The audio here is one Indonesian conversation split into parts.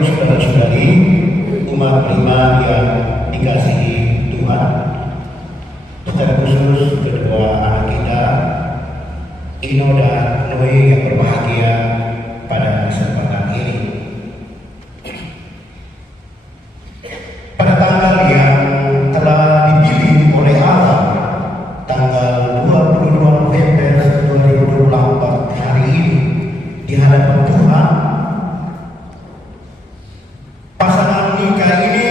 Saudara-saudari, umat prima yang dikasihi Tuhan, secara khusus kedua anak kita, Ino dan Noe yang berbahagia pada kesempatan ini. Pada tanggal yang telah dipilih oleh Allah, tanggal 22 November 2024 hari ini, di hadapan Tuhan, pasangan nikah ini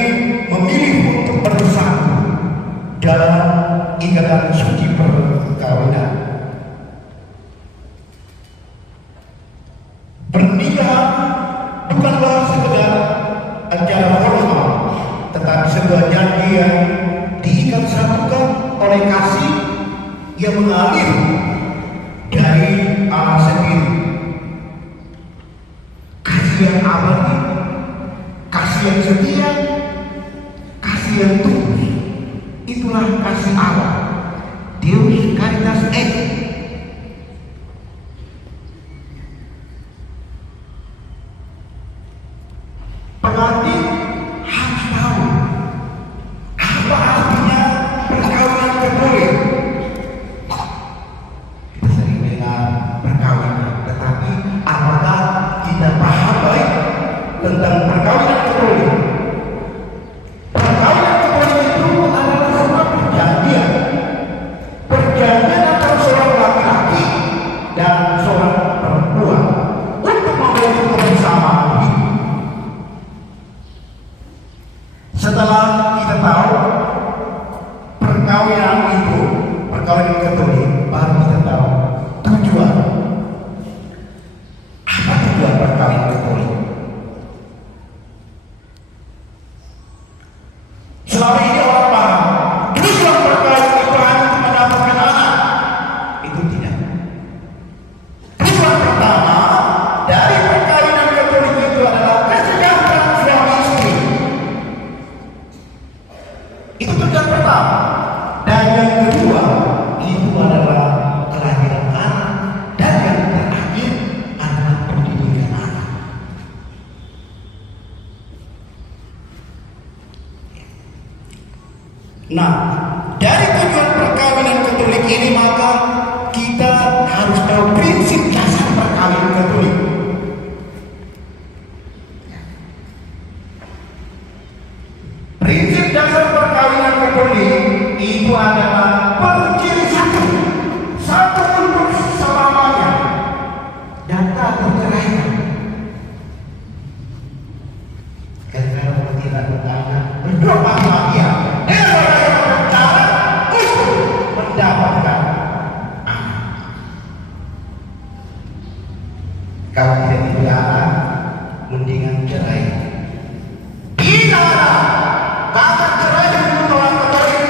memilih untuk bersatu dalam ikatan suci perkawinan. Pernikahan bukanlah sekedar acara formal, tetapi sebuah janji yang diikat satukan oleh kasih yang mengalir dari Allah sendiri. Kasih yang abadi, kasih yang setia, kasih yang tulus. Itulah kasih Allah, Deus Caritas Est. Pengantin harus tahu apa artinya perkawinan Katolik. Kita sering dengar perkawinan, tetapi apakah kita paham baik tentang perkawinan Katolik? Perkawinan Katolik itu adalah sebuah perjanjian antara seorang laki-laki dan seorang perempuan untuk membangun kebersamaan hidup. Setelah kita tahu perkawinan itu, perkawinan Katolik, baru kita tahu tujuan. Apa tujuan perkawinan Katolik? Selama ini orang paham tujuan perkawinan itu hanya untuk mendapatkan anak. Itu tidak. Tujuan pertama dari perkawinan Katolik itu adalah kesejahteraan suami istri. Itu tujuan pertama. Dan yang kedua itu adalah kelahiran anak, dan yang terakhir adalah pendidikan anak. Nah, dari tujuan perkawinan Katolik ini, maka kita harus tahu prinsip dasar perkawinan Katolik. Prinsip dasar perkawinan Katolik itu adalah berciri satu untuk selamanya, dan tak terceraikan. Kalau tidak bertanya, berdoa bahagia mendapatkan anak. Kalau tidak dipelihara, mendingan cerai. Tidak ada kata cerai menurut orang Katolik.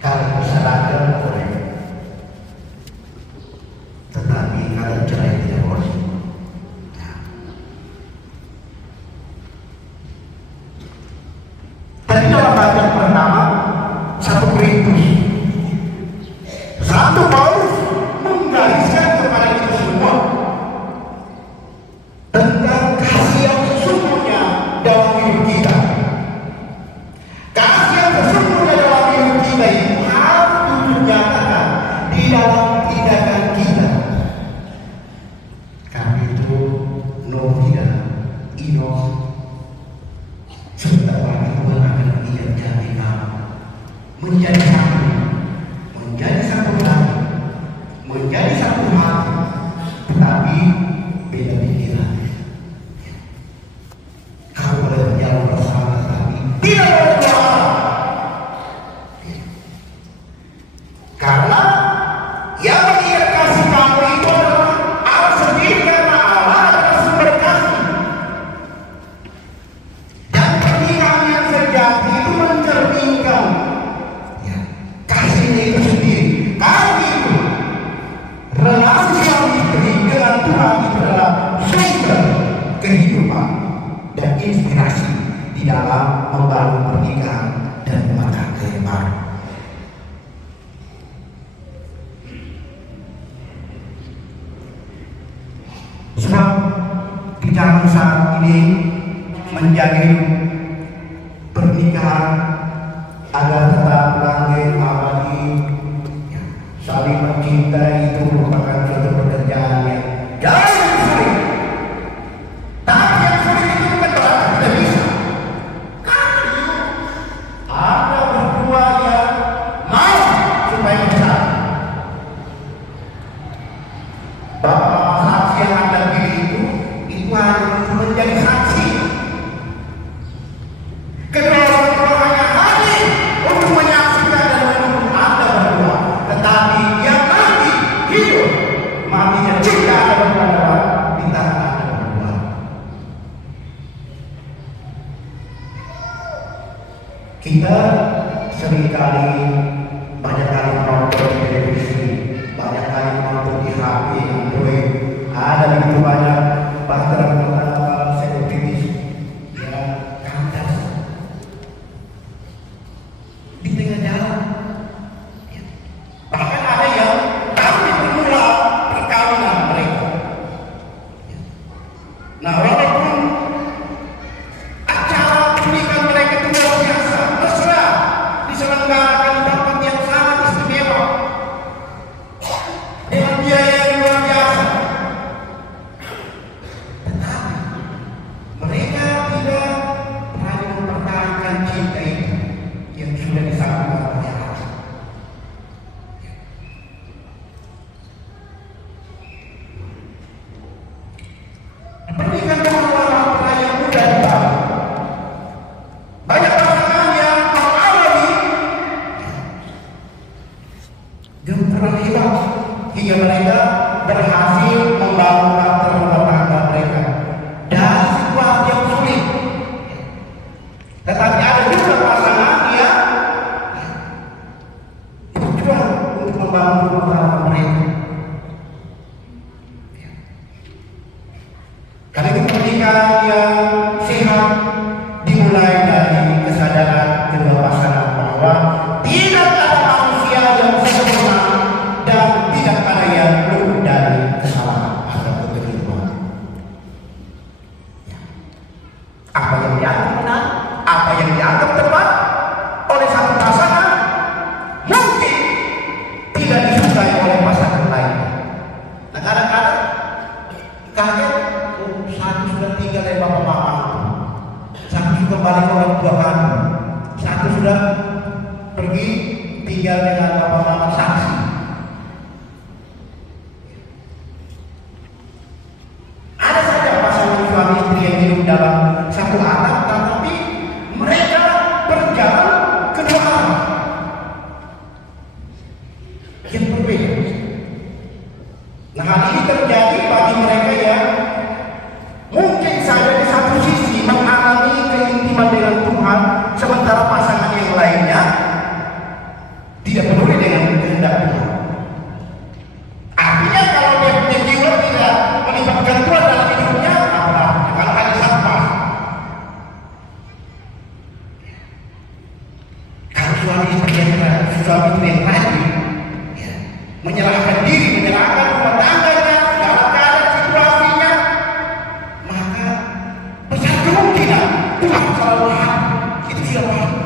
Kalau kesalahan boleh, tetapi kata cerai tidak boleh. Tadi dalam bacaan pertama 1 Korintus 1 Paulus menggariskan kepada kita semua tentang kasih yang sesungguhnya dalam hidup kita. Kasih yang sesungguhnya dalam hidup kita itu harus dinyatakan di dalam tindakan kita. Karena itu Novida, Ino, sebentar lagi Tuhan akan mengikat janji kamu menjadi satu, menjadi satu hati, menjadi satu hati, tetapi beda pikiran. Kamu boleh berjalan bersama, tetapi tidak boleh berjalan. Karena yang mengikat kasih kamu itu adalah Allah sendiri, karena Allah adalah sumber kasih. Dan pernikahan yang sejati itu mencerminkan kasihnya itu sendiri. Karena itu relasi suami istri dengan Tuhan itu adalah sumber kehidupan dan inspirasi di dalam membangun pernikahan dan rumah tangga yang baru. Sebab kami saat ini menjadi pernikahan agar tetap langgeng abadi. Saling mencintai itu merupakan suatu pekerjaan yang jauh sulit. Tapi yang sulit itu bukan berarti tidak bisa. Kalau ada berdua yang mau supaya besar, bapak saksi yang anda pilih itu hanya menjadi saksi. Kedua orang tua hanya hadir untuk menyaksikan dan mendukung anda berdua, tetapi yang nanti hidup matinya cinta anda berdua di tangan anda berdua. Kita seringkali banyak kali menonton di televisi, banyak kali menonton di HP, Android, ada begitu banyak bahkan para selebritis yang kandas di tengah jalan. Bahkan ada yang kami bermula perkawinan mereka. Nah, walaupun acara pernikahan mereka itu luar biasa, mesra, diselenggarakan di tempat yang sangat istimewa dengan biaya yang luar biasa, tetapi mereka tidak berani mempertahankan cinta itu yang sudah disambung oleh Allah. Pernikahan adalah perayaan yang mudah dibangun. Banyak pasangan yang mengalami gempuraan hidup hingga mereka berhasil membangun karakter rumah tangga mereka dari situasi yang sulit. Tetapi ada juga pasangan yang berjuang untuk membangun rumah tangga mereka. Karena itu pernikahan yang sehat dimulai dari kesadaran kedua pasangan bahwa tidak ada manusia yang sempurna dan tidak ada yang luput dari kesalahan atau kekeliruan. Apa yang dianggap benar, apa yang dianggap tepat oleh satu pasangan mungkin tidak disukai oleh pasangan lainnya. Nah, kadang-kadang kaget, satu sudah tinggal dari bapak mama, satu sudah balik ke orang tua kami, satu sudah pergi tinggal dengan bapak mama saksi. Ada saja pasangan suami istri yang hidup dalam satu anak, tetapi mereka berjalan kedua arah yang berbeda. Nah, hal ini terjadi bagi mereka yang mungkin saja di satu sisi mengalami keintiman dengan Tuhan, sementara pasangan yang lainnya tidak peduli dengan kehendak Tuhan. Artinya kalau dia punya jiwa tidak melibatkan Tuhan dalam hidupnya, apa? Kalau hanya sampah. Kalau suami istri yang rajin, menyerahkan diri, menyerahkan rumah tangganya, dalam keadaan situasinya, maka besar kemungkinan Tuhan selalu hadir. Itu sudah pasti.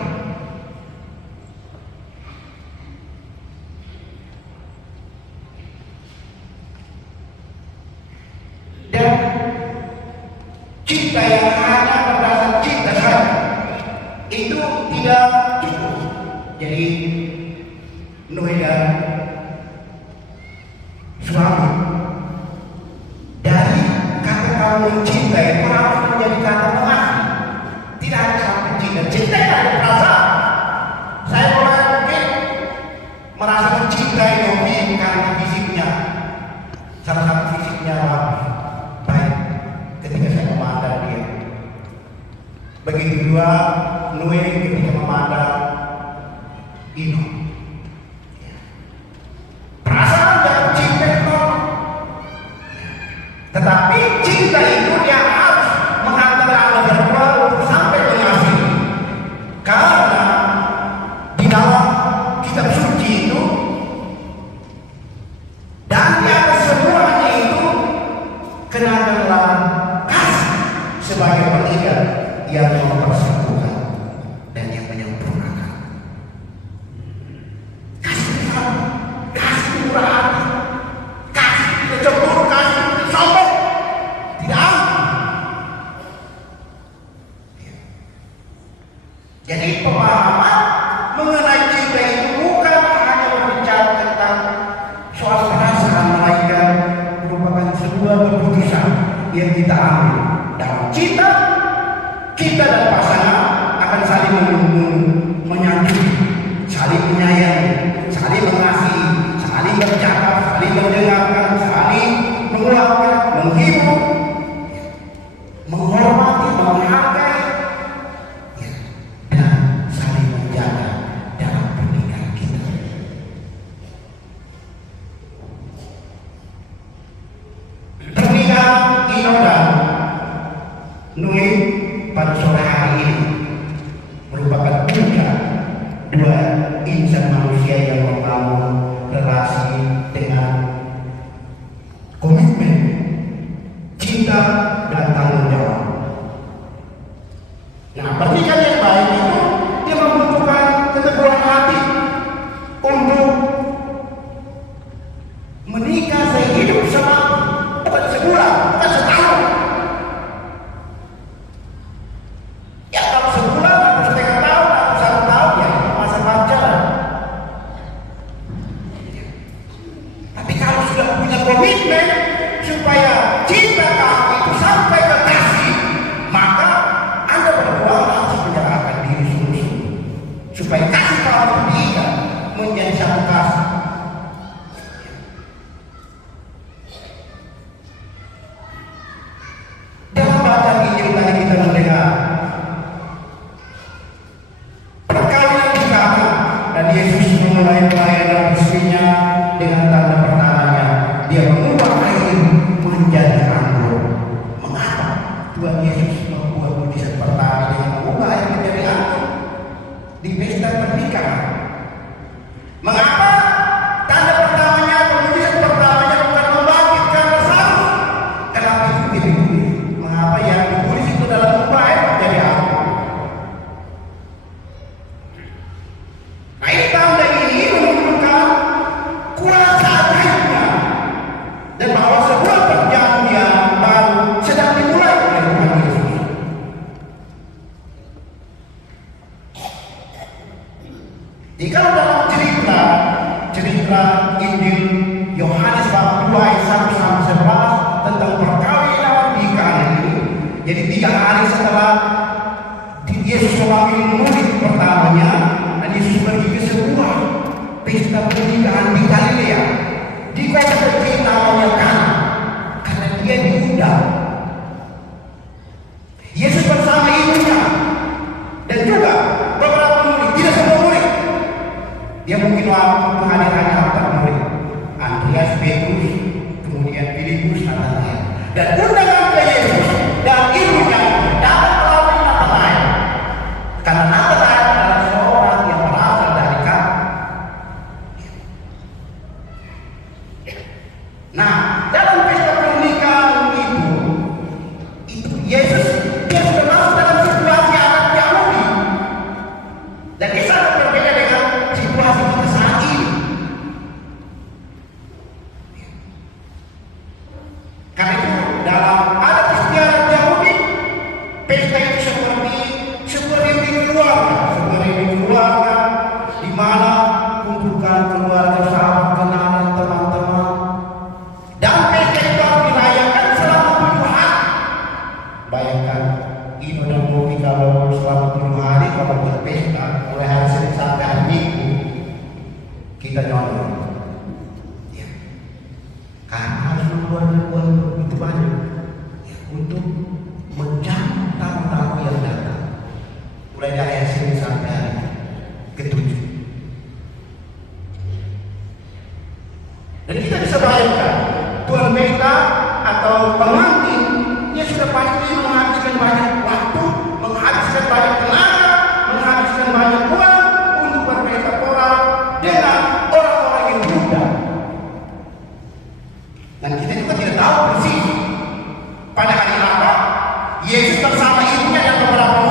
Dan cinta yang hanya berdasar cinta saja itu tidak cukup. Jadi Nuh dan suami dari kata kamu mencintai itu harus menjadi kata mengasihi. Tidak hanya sampai cinta, cinta yang ada perasaan. Saya mungkin merasa mencintai Novi karena fisiknya, salah satu fisiknya baik ketika saya memandang dia. Begitu juga Nue ketika memandang Ino. Perasaan dan cinta itu, tetapi cinta itu dia harus mengantar anda berdua untuk sampai mengasihi. Karena di dalam kitab suci itu dan di atas semuanya itu kenakanlah kasih. yang mempersatukan dan yang menyempurnakan. Kasih Tuhan, kasih murah hati, kasih tidak cemburu, kasih tidak sombong, tidak angkuh. Jadi pemahaman mengenai cinta itu bukan hanya berbicara tentang soal perasaan, melainkan merupakan sebuah keputusan yang kita ambil dalam cinta. Kita dan pasangan akan saling menyantuni, saling menyayangi, saling mengasihi, saling bercakap, saling mendengarkan, saling menguatkan, menghibur, menghormati, menghargai, dan saling menjaga dalam pernikahan kita. Pernikahan Ino dan Nui pada sore hari ini merupakan puncak dua insan manusia yang membangun relasi dengan komitmen, cinta, dan tanggung jawab. Nah, pernikahan yang baik itu dia membutuhkan keteguhan hati untuk menikah sehidup semati, bukan sebulan, bukan setahun. Ya kalau sebulan atau setengah tahun atau 1 tahun ya masa pacaran. Tapi kalau sudah punya komitmen supaya cinta kamu itu sampai ke kasih, maka Anda berdua harus menyerahkan diri sungguh-sungguh supaya kasih kamu tidak menjadi satu kasih. Dalam bacaan Injil tadi kita mendengar dan Yesus memulai pelayanan resminya dengan tanda pertananya. Dia mengubah air menjadi anggur. Mengapa Tuhan Yesus membuat mujizat pertama dengan mengubah air menjadi anggur di pesta pernikahan? Mengapa tanda pertamanya atau mujizat pertamanya bukan membangkitkan Lazarus? Kenapa itu tidak ditulis? Mengapa yang ditulis itu adalah mengubah air menjadi anggur? Nah, ini tanda ini menunjukkan kuasa ajaibnya dan bahwa sebuah perjanjian baru sedang dimulai oleh Tuhan Yesus. Jika dalam cerita Injil Yohanes bab 2 ayat 1 sampai 11 tentang perkawinan di Kana ini, jadi 3 hari setelah Yesus memanggil murid pertamanya, Yesus pergi ke sebuah pesta pernikahan di Galilea, di kota kecil namanya Kana, karena dia diundang. Yesus bersama ibunya dan juga beberapa murid, tidak semua murid. Dia mungkin waktu kehadirannya 4 murid, Andreas, Petrus, kemudian Filipus, Nathanael, dan undangan ke Yesus dan ibunya dapat melalui Nathanael, karena Nathanael adalah seorang yang berasal dari Kana. Nah, dalam pesta pernikahan itu Yesus dia sudah masuk dalam situasi anak Yahudi, dan ini sangat berbeda dengan situasi kita saat ini. Karena itu dalam adat istiadat Yahudi, pesta itu seperti di keluarga, di mana kumpulkan keluarga, sahabat, kenalan, teman-teman, dan pesta itu harus dirayakan selama 7 hari. Bayangkan Ino dan Bobi kalau selama 7 hari kalau berpesta mulai hari Senin sampai hari Minggu kita nyolong. Ya. Karena harus mengeluarkan uang begitu banyak untuk menjamu tamu-tamu yang datang. Mulai dari hari Senin sampai hari ke-7. Dan kita bisa bayangkan tuan pesta atau pengantin dia sudah pasti menghabiskan banyak waktu, menghabiskan banyak tenaga, menghabiskan banyak uang untuk berpesta pora dengan orang-orang yang diundang. Dan kita juga tidak tahu persis pada hari apa Yesus bersama ibunya dan beberapa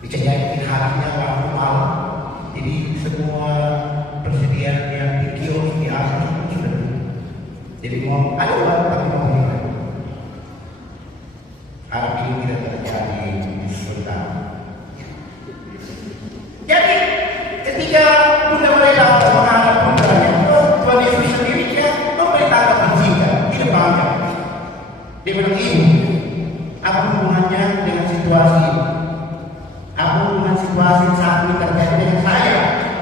bisa jadi harinya waktu malam. Jadi semua persediaan yang di kios di atas itu sudah tutup. Jadi mau ada orang tapi mau beli. Harap ini tidak terjadi sebentar. Jadi ketika Bunda mulai datang menghadap Bundanya, Tuhan Yesus sendiri dia memberitakan kebajikan di depannya. Dia bilang, ibu, apa hubungannya dengan situasi ini? Apa hubungan situasi saat ini terjadi dengan saya?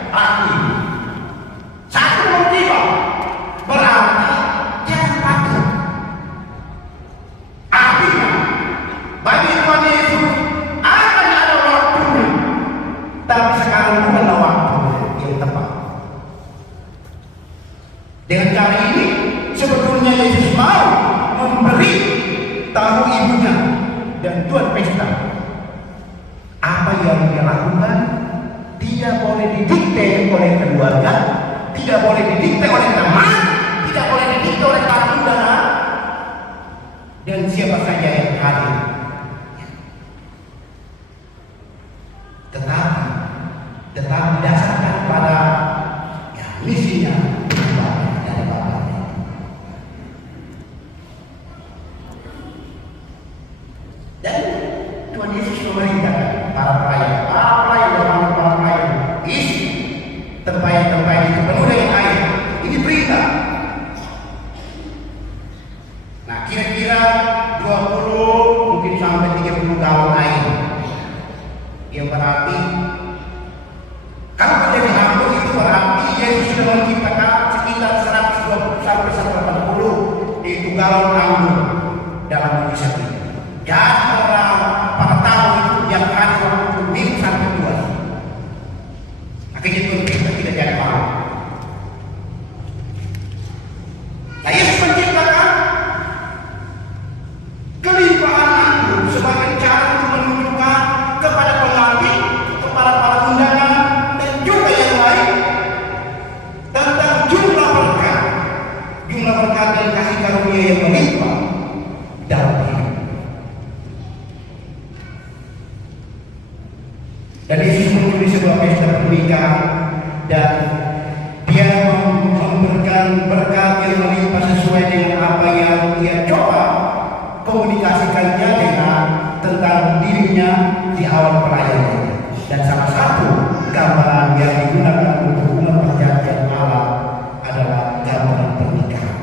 Aku satu motivasi berarti jangan takut. Artinya bagi Tuhan Yesus akan ada waktunya, tapi sekarang bukanlah waktu yang tepat. Dengan cara ini sebetulnya Yesus mau memberi tahu ibunya dan tuan pesta apa yang dia lakukan tidak boleh didikte oleh keluarga, tidak boleh didikte oleh teman, tidak boleh didikte oleh tamu dan siapa saja yang hadir. Tetapi didasarkan pada misinya dari Bapaknya. Dan Tuhan Yesus memerintahkan para pelayan isi tempayan itu penuh dengan air. Ini perintah. Nah, kira-kira 20 mungkin sampai 30 galon air. Yang berarti kalau menjadi anggur itu berarti Yesus sudah menciptakan sekitar 120 sampai 180 itu galon anggur dalam mujizat ini. Dan para tamu itu yang ada waktu minggu sampai 2. Akhirnya itu kita tidak jadi malu. Nah, Yesus menciptakan kelimpahan anggur sebagai cara untuk menunjukkan kepada pengantin, kepada para undangan dan juga yang lain tentang jumlah berkat dan kasih karunia yang melimpah dalam hidup. Dan Yesus muncul di sebuah pesta pernikahan dan dia memberikan berkat yang melimpah sesuai dengan apa yang dia coba komunikasikannya dengan tentang dirinya di awal pelayanannya. Dan salah satu gambaran yang digunakan untuk umat perjanjian Allah adalah gambaran pernikahan.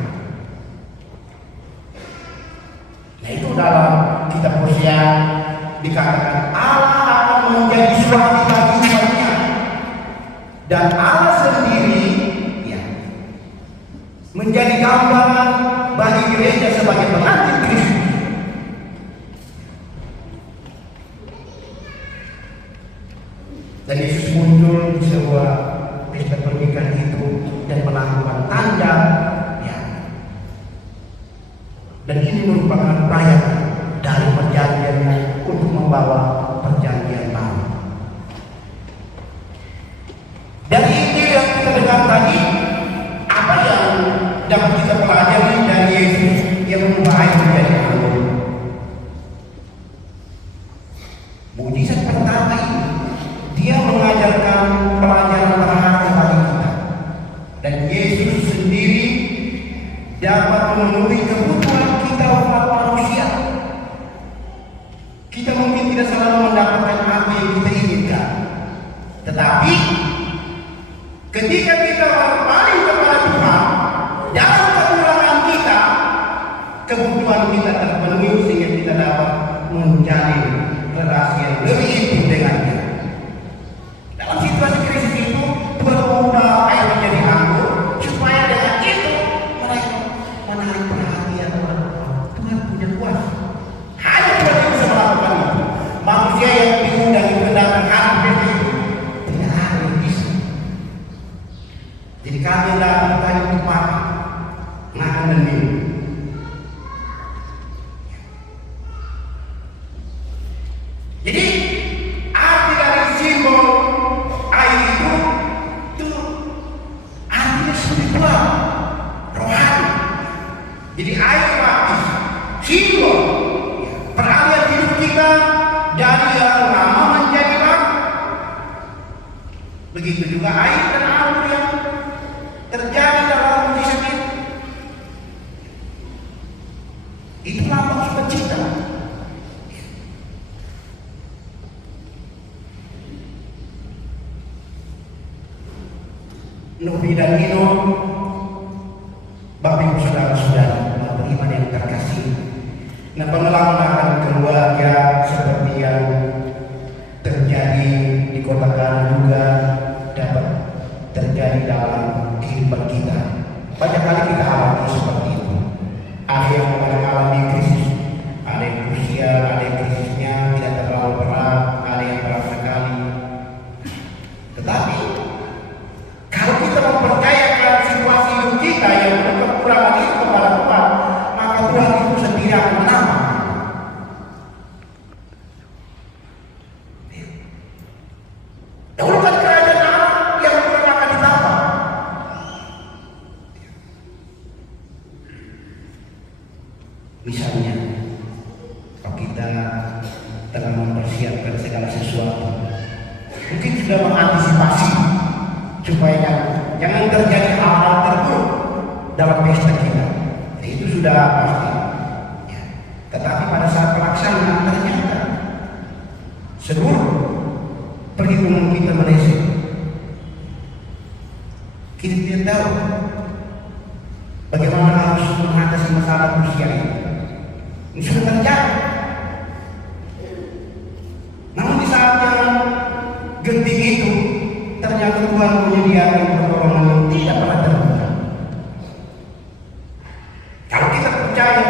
Nah, itu dalam kitab Hosea dikatakan Allah akan menjadi suami bagi umatnya dan Allah sendiri menjadi gambaran bagi gereja sebagai pengantin Kristus. Dan Yesus muncul di sebuah pesta pernikahan itu dan melakukan tanda dan ini merupakan pelayanan dari perjanjiannya untuk membawa perjanjian baru. Dari Injil yang kita dengar tadi, apa yang dapat kita pelajari dari Yesus yang mengubah air menjadi anggur? Mujizat pertama ini, dia mengajarkan pelajaran berharga bagi kita. Dan Yesus sendiri dapat memenuhi kebutuhan kita umat manusia. Kita mungkin tidak selalu mendapatkan apa yang kita inginkan, tetapi ketika kita berpaling kepada Tuhan dalam kekurangan kita, kebutuhan kita terpenuhi sehingga kita dapat menjalin relasi yang lebih intim dengannya. Dalam situasi krisis itu, Tuhan mengubah air menjadi anggur supaya dengan itu mereka menarik perhatian orang. Tuhan punya kuasa. Hanya Tuhan yang bisa melakukan itu. Manusia yang diundang itu datang hampir itu tidak ada yang bisa. Jadi kami datang tadi untuk makan, makan dan minum. Jadi arti dari simbol air itu artinya spiritual, rohani. Jadi air baptis simbol peralihan hidup kita dari yang lama menjadi baru. Novi dan Ino, Bapak Ibu Saudara-saudara beriman yang terkasih. Nah, pengelamanan keluarga seperti yang terjadi di kota Ghana juga dapat terjadi dalam kehidupan kita. Banyak kali kita alami seperti itu. Ada yang mengalami krisis, ada yang krusial, ada yang krisisnya tidak terlalu berat, ada yang berat sekali. Tetapi kalau kita mempercayakan situasi hidup kita yang kekurangan itu kepada Tuhan, maka Tuhan itu sendiri akan menambah. Dahulukan kerajaan Allah yang kurang akan ditambah. Misalnya, kalau kita tengah mempersiapkan segala sesuatu, mungkin sudah mengantisipasi supaya jangan terjadi hal-hal terburuk dalam pesta kita. Itu sudah pasti. Ya. Tetapi pada saat pelaksanaan ternyata seluruh perhitungan kita meleset. Kita tidak tahu bagaimana harus mengatasi masalah krusial ini. Ini sudah terjadi. Namun di saat yang genting itu ternyata Tuhan menyediakan pertolongan yang tidak pernah terduga. Kalau kita percaya,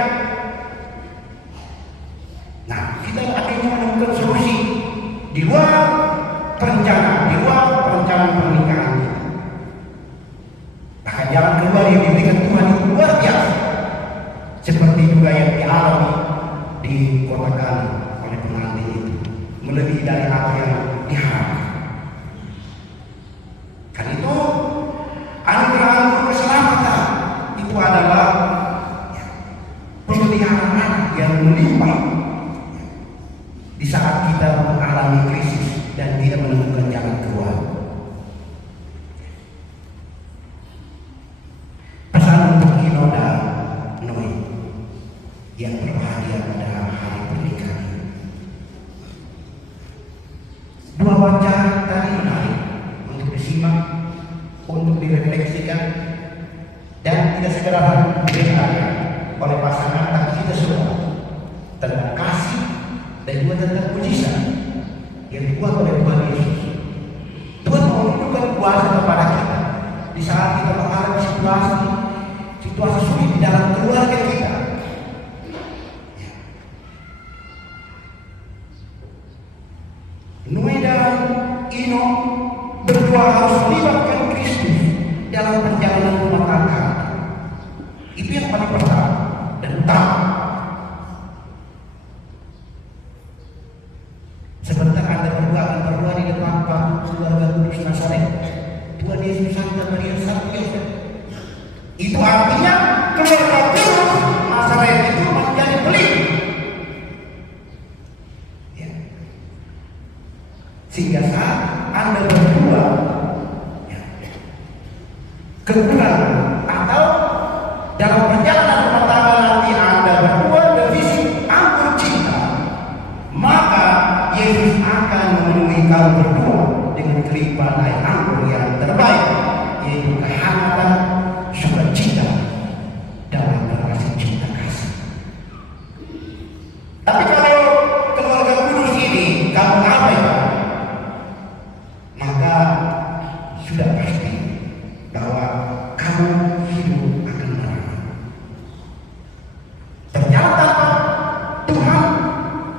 nah kita akhirnya menemukan solusi di luar perencanaan, di luar perencanaan pernikahan kita. Bahkan jalan keluar yang diberikan Tuhan itu luar biasa. Seperti juga yang dialami di kota Ghana oleh pengantin itu, melebihi dari apa yang diharapkan. Karena itu anugerah keselamatan itu adalah pemeliharaan yang melimpah di saat kita mengalami krisis dan tidak menemukan jalan keluar. Pesan untuk Ino dan Noe yang berbahagia pada hari pernikahan. Dua wajah tadi menarik untuk disimak, untuk direfleksikan, dan tidak segera didengarkan oleh pasangan, tapi kita semua tentang kasih dan juga tentang mujizat yang dibuat oleh Tuhan Yesus. Tuhan menunjukkan kuasa kepada kita di saat kita mengalami situasi sulit di dalam keluarga kita. Noe dan Ino berdua harus melibatkan Kristus dalam perjalanan rumah tangga. Itu yang paling pertama dan utama. Sebentar Anda berdua akan berdoa di depan batu keluarga kudus Nazaret, Tuhan Yesus Santa Maria Satu Yosef. Itu artinya keluarga kudus Nazaret itu menjadi pelita. Ya. Sehingga saat Anda berdua kekurangan atau dalam perjalanan rumah tangga nanti Anda berdua bervisi anggur cinta, maka Yesus akan memenuhi kamu berdua dengan kelimpahan air anggur yang terbaik, yaitu kehangatan sukacita dalam relasi cinta kasih. Tapi kalau keluarga kudus ini kamu abaikan, maka sudah pasti bahwa kamu hidup akan neraka. Berjalan tanpa Tuhan,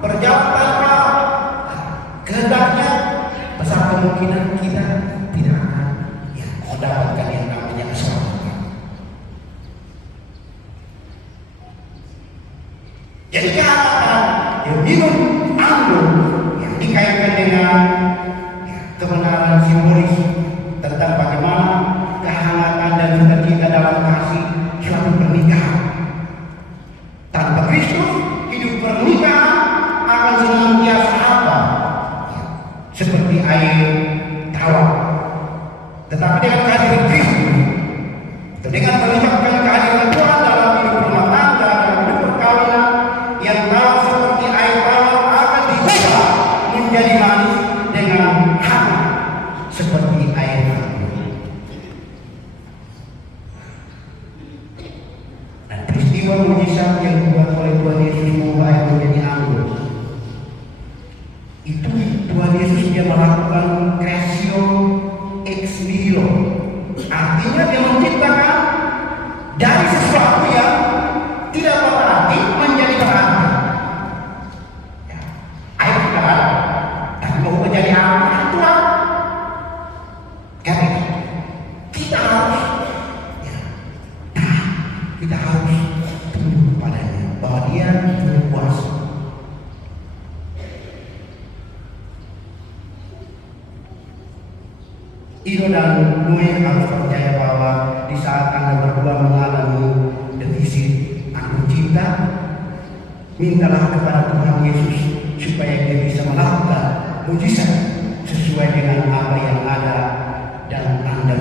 berjalan tanpa kehendaknya, besar kemungkinan kita tidak akan mendapatkan yang namanya keselamatan. Jadi kehangatan yang minum anggur yang dikaitkan dengan kebenaran simbolis tentang bagaimana kehangatan dan sukacita dalam kasih suatu pernikahan. Tanpa Kristus, hidup pernikahan akan senantiasa hampa, seperti air tawar. Tetapi dengan kehadiran Kristus, dengan melibatkan kehadiran Tuhan dalam hidup rumah tangga, dalam hidup perkawinan, yang tahu seperti air tawar akan diubah menjadi manis dengan hangat seperti air anggur. Itu Tuhan Yesus dia melakukan creatio ex nihilo. Artinya dia menciptakan dari sesuatu yang tidak berarti menjadi berarti. Ya. Air tidak ada, tapi mau menjadi apa? Tuhan. Kan? Kita harus, ya, kita harus tunduk kepadanya bahwa Dia berkuasa. Ino dan Nue harus percaya bahwa di saat Anda berdua mengalami defisit anggur cinta, mintalah kepada Tuhan Yesus supaya Dia bisa melakukan mujizat sesuai dengan apa yang ada dan Anda